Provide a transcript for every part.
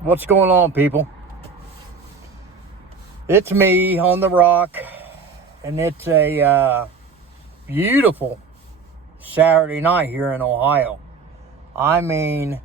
What's going on, people? It's me on the rock, and it's a beautiful Saturday night here in Ohio. I mean,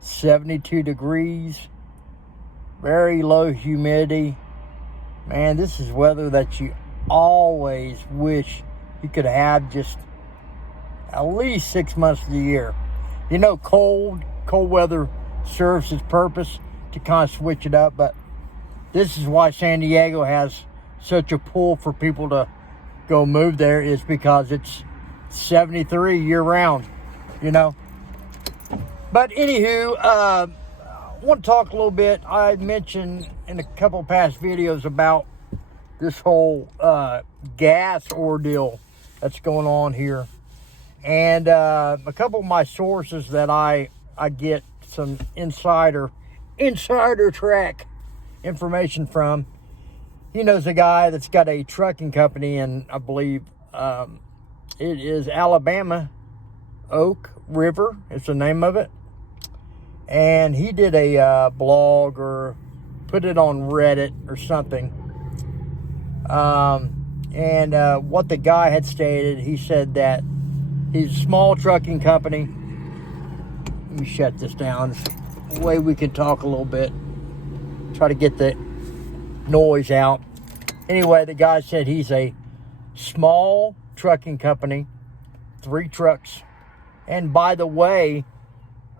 72 degrees, very low humidity. Man, this is weather that you always wish you could have just at least 6 months of the year. You know, cold weather serves its purpose to kind of switch it up, but this is why San Diego has such a pull for people to go move there, is because it's 73 year round, you know. But anywho, I want to talk a little bit. I mentioned in a couple past videos about this whole gas ordeal that's going on here. And a couple of my sources that I get some insider track information from. He knows a guy that's got a trucking company, and I believe it is Alabama, Oak River is the name of it. And he did a blog or put it on Reddit or something. And what the guy had stated, he said that he's a small trucking company. Let me shut this down. It's the way we can talk a little bit. Try to get the noise out. Anyway, the guy said he's a small trucking company, 3 trucks. And by the way,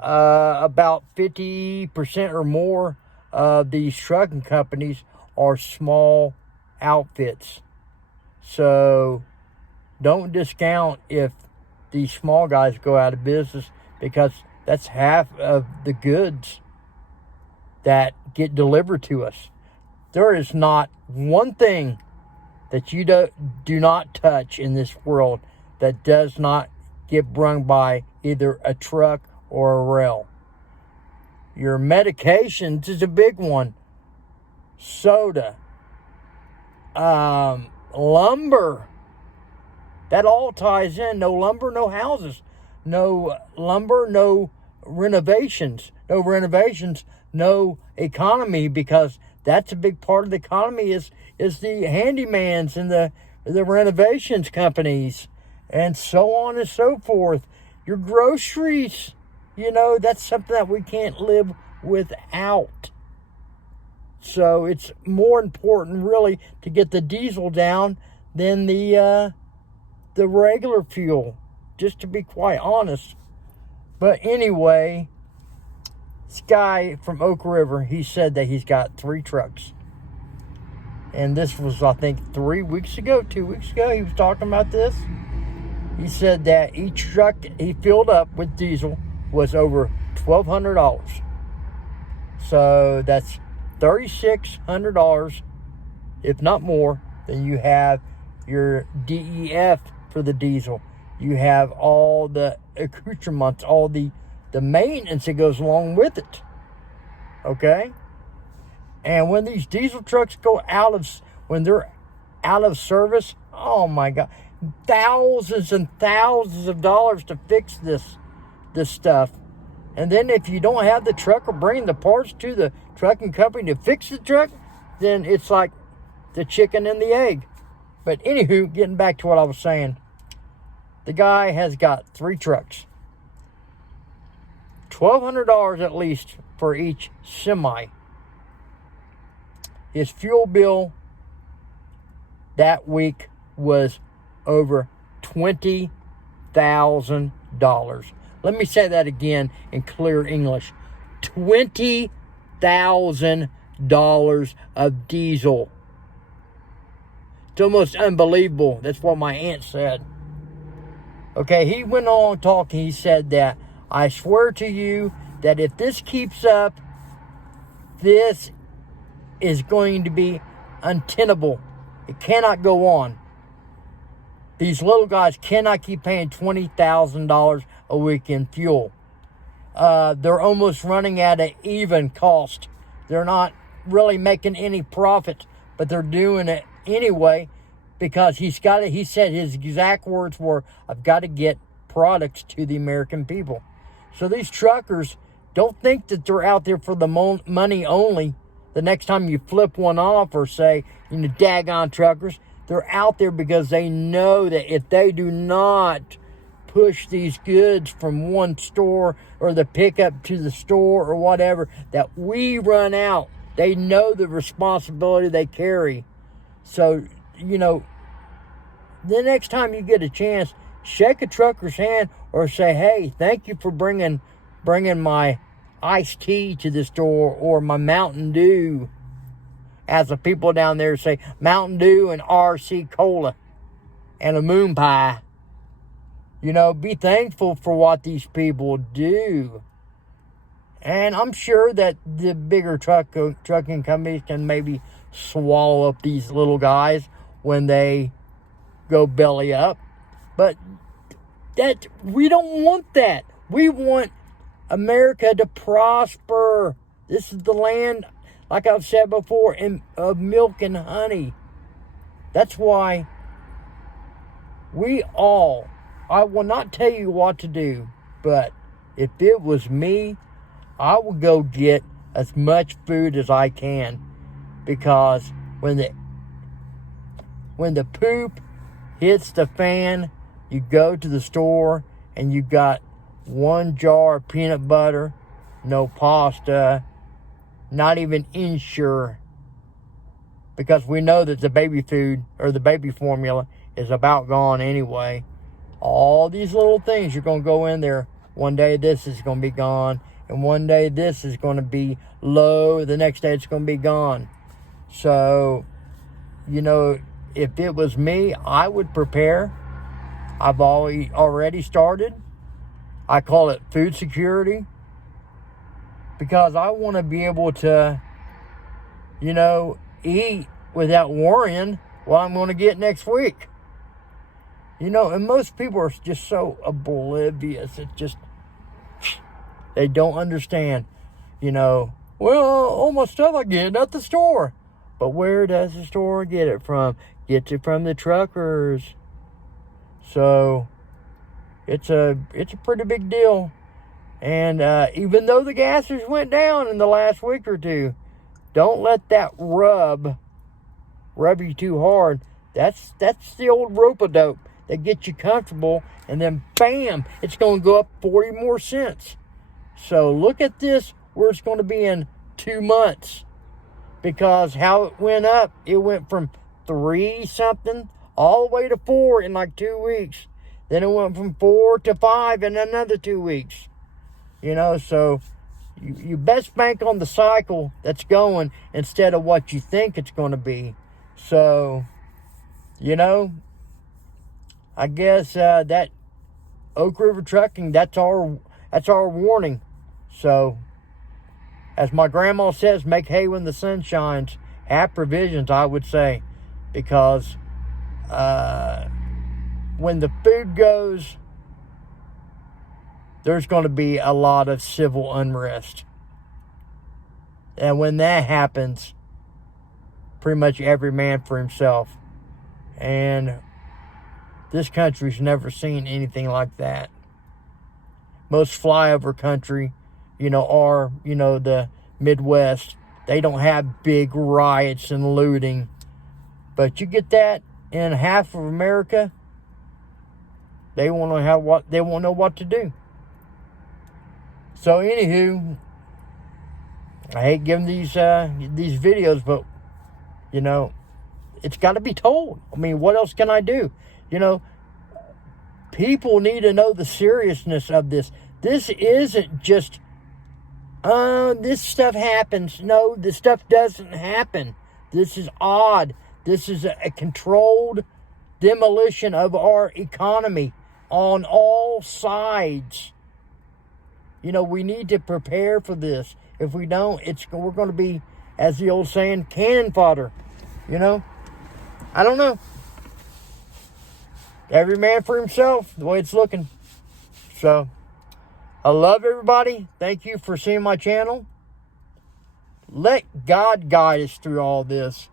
about 50% or more of these trucking companies are small outfits. So don't discount if these small guys go out of business, because that's half of the goods that get delivered to us. There is not one thing that you do not touch in this world that does not get brung by either a truck or a rail. Your medications is a big one. Soda, lumber, that all ties in. No lumber, no houses. No lumber, no renovations. No renovations, no economy, because that's a big part of the economy is the handymans and the renovations companies and so on and so forth. Your groceries, you know, that's something that we can't live without. So it's more important really to get the diesel down than the regular fuel, just to be quite honest. But anyway, this guy from Oak River, he said that he's got 3 trucks. And this was, I think, 2 weeks ago, he was talking about this. He said that each truck he filled up with diesel was over $1,200. So that's $3,600, if not more. Then you have your DEF for the diesel. You have all the accoutrements, all the maintenance that goes along with it. Okay? And when these diesel trucks go when they're out of service, oh my God, thousands and thousands of dollars to fix this stuff. And then if you don't have the truck or bring the parts to the trucking company to fix the truck, then it's like the chicken and the egg. But anywho, getting back to what I was saying, the guy has got 3 trucks. $1,200 at least for each semi. His fuel bill that week was over $20,000. Let me say that again in clear English. $20,000 of diesel. It's almost unbelievable. That's what my aunt said. Okay, he went on talking. He said that, I swear to you that if this keeps up, this is going to be untenable. It cannot go on. These little guys cannot keep paying $20,000 a week in fuel. They're almost running at an even cost. They're not really making any profit, but they're doing it anyway because he said his exact words were, I've got to get products to the American people. So these truckers, Don't think that they're out there for the money only. The next time you flip one off or say, daggone truckers, they're out there because they know that if they do not push these goods from one store or the pickup to the store or whatever, that we run out. They know the responsibility they carry. So, the next time you get a chance, shake a trucker's hand or say, hey, thank you for bringing my iced tea to the store, or my Mountain Dew. As the people down there say, Mountain Dew and RC Cola and a moon pie. Be thankful for what these people do. And I'm sure that the bigger trucking companies can maybe swallow up these little guys when they go belly up. But we don't want that. We want America to prosper. This is the land, like I've said before, of milk and honey. That's why I will not tell you what to do, but if it was me, I would go get as much food as I can, because when the poop hits the fan, you go to the store and you got one jar of peanut butter, no pasta, not even Ensure, because we know that the baby food or the baby formula is about gone anyway. All these little things, you're going to go in there. One day this is going to be gone, and one day this is going to be low. The next day it's going to be gone. So, if it was me, I would prepare. I've already started. I call it food security, because I want to be able to, eat without worrying what I'm going to get next week. And most people are just so oblivious. It's just, they don't understand, well, all my stuff I get at the store. But where does the store get it from? Gets it from the truckers. So, it's a pretty big deal. And even though the gases went down in the last week or two, don't let that rub you too hard. That's the old rope-a-dope that gets you comfortable, and then bam, it's going to go up 40 more cents. So look at this, where it's going to be in 2 months, because how it went up, it went from 3 something all the way to 4 in like 2 weeks. Then it went from 4 to 5 in another 2 weeks. So you best bank on the cycle that's going instead of what you think it's going to be. So, I guess that Oak River Trucking, that's our warning. So, as my grandma says, make hay when the sun shines. Have provisions, I would say, because when the food goes, there's going to be a lot of civil unrest. And when that happens, pretty much every man for himself. And this country's never seen anything like that. Most flyover country, are, the Midwest. They don't have big riots and looting. But you get that in half of America, they won't know what to do. So anywho, I hate giving these videos, but it's got to be told. I mean, what else can I do? People need to know the seriousness of this. This isn't just, this stuff happens. No, this stuff doesn't happen. This is odd. This is a controlled demolition of our economy on all sides. We need to prepare for this. If we don't, we're going to be, as the old saying, cannon fodder. I don't know. Every man for himself, the way it's looking. So, I love everybody. Thank you for seeing my channel. Let God guide us through all this,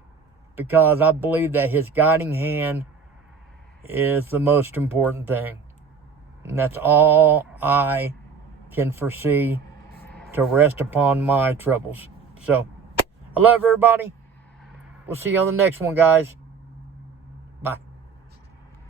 because I believe that His guiding hand is the most important thing. And that's all I can foresee to rest upon my troubles. So, I love everybody. We'll see you on the next one, guys.